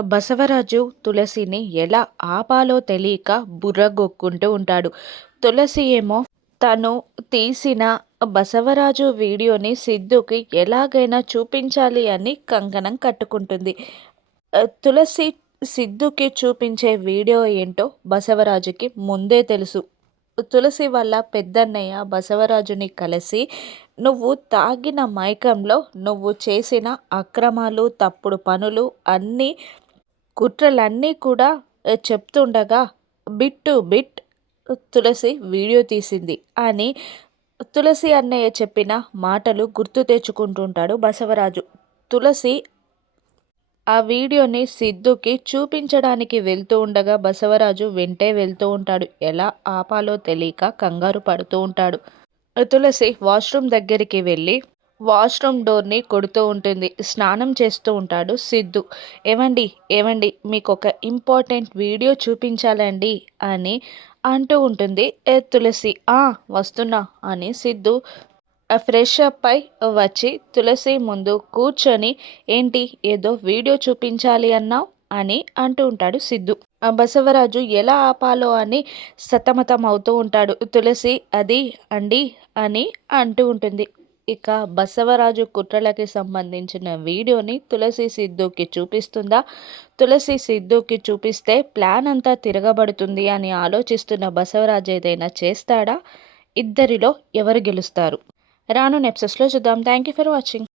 బసవరాజు తులసిని ఎలా ఆపాలో తెలియక బుర్రగొక్కుంటూ ఉంటాడు. తులసి ఏమో తను తీసిన బసవరాజు వీడియోని సిద్ధుకి ఎలాగైనా చూపించాలి అని కంకణం కట్టుకుంటుంది. తులసి సిద్ధుకి చూపించే వీడియో ఏంటో బసవరాజుకి ముందే తెలుసు. తులసి వాళ్ళ పెద్దన్నయ్య బసవరాజుని కలిసి, "నువ్వు తాగిన మైకంలో నువ్వు చేసిన అక్రమాలు, తప్పుడు పనులు అన్నీ కుట్రలన్నీ కూడా చెప్తుండగా bit to bit Tulasi video తీసింది" అని తులసి అన్నయ్య చెప్పిన మాటలు గుర్తు తెచ్చుకుంటుంటాడు బసవరాజు. తులసి ఆ వీడియోని సిద్ధుకి చూపించడానికి వెళ్తూ ఉండగా బసవరాజు వెంటే వెళ్తూ ఉంటాడు. ఎలా ఆపాలో తెలియక కంగారు పడుతూ ఉంటాడు. తులసి వాష్రూమ్ దగ్గరికి వెళ్ళి వాష్రూమ్ డోర్ని కొడుతూ ఉంటుంది. స్నానం చేస్తూ ఉంటాడు సిద్ధు. "ఏవండి ఏవండి, మీకు ఒక ఇంపార్టెంట్ వీడియో చూపించాలండి" అని అంటూ ఉంటుంది తులసి. వస్తున్నా" అని సిద్ధు ఫ్రెష్ అప్ అయి వచ్చి తులసి ముందు కూర్చొని, "ఏంటి ఏదో వీడియో చూపించాలి అన్నావు" అని అంటూ ఉంటాడు సిద్ధు. బసవరాజు ఎలా ఆపాలో అని సతమతం అవుతూ ఉంటాడు. తులసి "అది అండి" అని అంటూ ఉంటుంది. ఇక బసవరాజు కుట్రలకి సంబంధించిన వీడియోని తులసి సిద్ధుకి చూపిస్తుందా? తులసి సిద్ధుకి చూపిస్తే ప్లాన్ అంతా తిరగబడుతుంది అని ఆలోచిస్తున్న బసవరాజు ఏదైనా చేస్తాడా? ఇద్దరిలో ఎవరు గెలుస్తారు? రానున్న ఎపిసోడ్స్‌లో చూద్దాం. Thank you for watching.